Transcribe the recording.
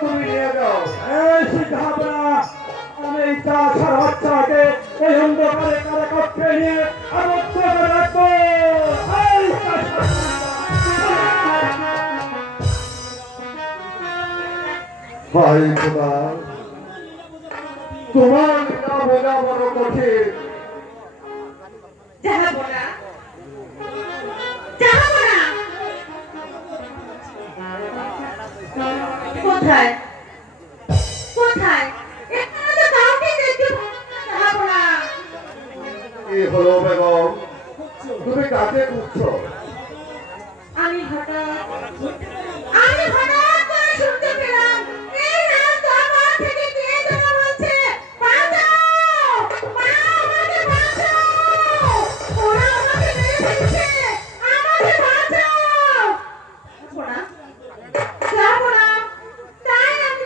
তুমি নিয়ে যাও। আমি এই চাষার বাচ্চাকে এই অন্ধকারে কারে কক্ষে নিয়ে আবদ্ধ করে রাখবো। হায় খোদা, তোমার লীলা বোঝা বড় কঠিন। জাহাপনা জাহাপনা কোথায় কোথায় এখানে তো কাউকে দেখতে পাচ্ছি না জাহাপনা। কি হলো বেগম, তুমি কাকে খুঁজছো? আমি হঠাৎ